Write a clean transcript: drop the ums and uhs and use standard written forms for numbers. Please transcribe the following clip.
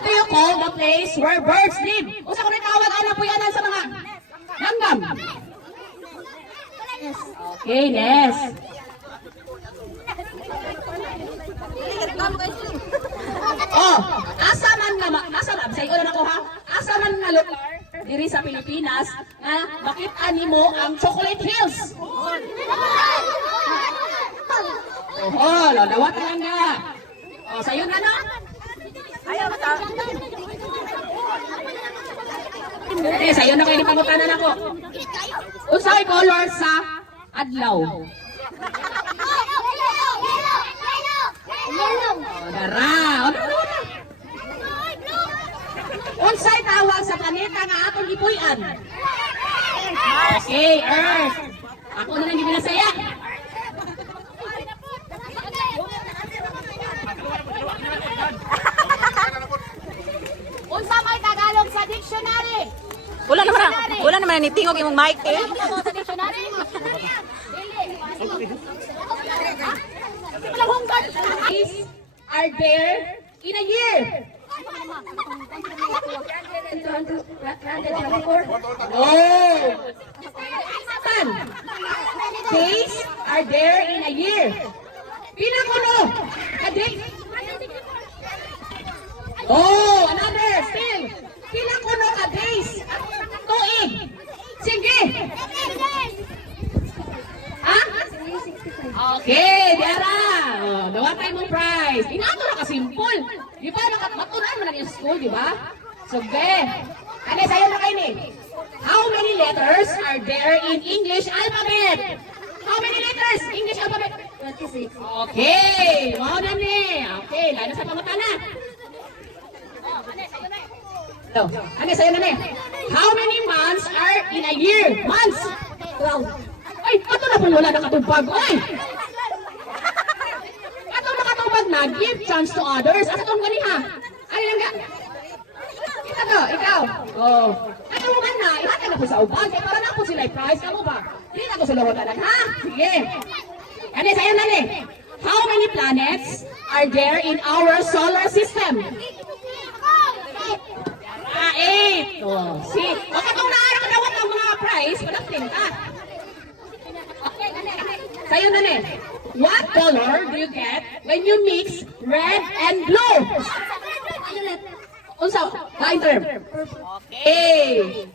What do you call the place where birds live? Usa ko rin tawag ang napuyanan sa mga langgam. Okay, Nes. Oh, asa man sa iyo na ako ha? Asa man nga lugar diri sa Pilipinas na makita nimo ang Chocolate Hills? Oh, lodawat lang nga. Oh, sayo na no? Sayo na kayo ni pangutanan ako. Unsay color sa adlaw? Dara. Unsay tawag sa planeta nga atong gipuy-an? Okay, Earth. Ako na lang gibinasaya. Unsa may Tagalog sa dictionary? Wala naman ni tingog imong mic eh. Sa dictionary? Days are there in a year. Oh! San? Days are there in a year. Pinakulo! A day. Oh, another still. Pinakulo ka days. Tuig. Sige. Ha? Okay, Diara. Oh, dawa tayo mong prize. Inato na ka-simple. Di ba, matunan mo na yung school, di ba? Sige. Ano, sa'yo na kayo ni. How many letters are there in English alphabet? How many letters? English alphabet? 26. Okay. Wow na ni. Okay, lalo sa pangutana. So, ano, sa'yo na ni. How many months are in a year? Months? 12. Ay, ato na pong wala na katubag. Ay! Ato na katubag na, give chance to others. Asa itong ganiha? Ano lang ga? Ikaw. Oh. Ato mo man na, ihata na po sa uban. Kaya para na po sila i-prize. Kamu ba? Hindi na ko sila wala lang, ha? Sige. Ano, sa'yo na ni. How many planets are there in our solar system? 8. Oh, see? O katong naara ka dawat ng mga prize, padapting ka. Sa'yo na ni. What color do you get when you mix red and blue? Unsa? Line term. Okay.